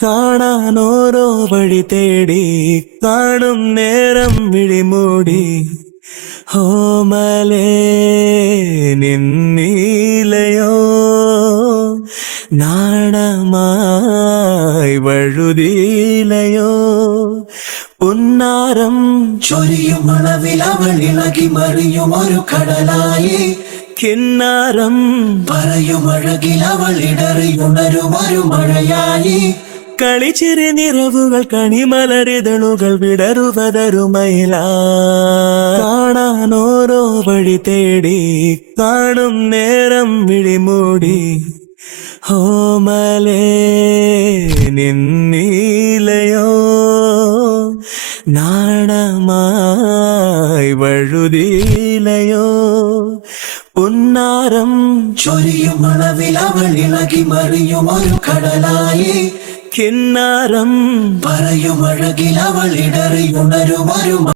കാണാനോരോ വഴി തേടി കാണും നേരം വിഴിമൂടി ഓമലേ നിന്നീലയോ നാണമായി വഴുതിയിലയോ പുന്നാരം ചൊരിയും അളവിൽ അവൾ ഇളകി മറിയും ഒരു കടലായി കിന്നാരം പറയും അഴകിൽ അവൾ ഇടറിയുണരും ഒരു മഴയായി കളിച്ചിരി നിറവുകൾ കണിമലരിതളുകൾ വിടരുവതരുമയില കാണാനോരോ വഴി തേടി കാണും നേരം വിഴിമൂടി ഓമലേ നിന്നീലയോ നാണമായി വഴുതിയിലയോ പുന്നാരം ചൊരിയും അളവിൽ അവൾ ഇളകി മറിയും ഒരു കടലായി കിന്നാരം പറയും അഴകിൽ അവൾ ഇടറിയുണരും ഒരു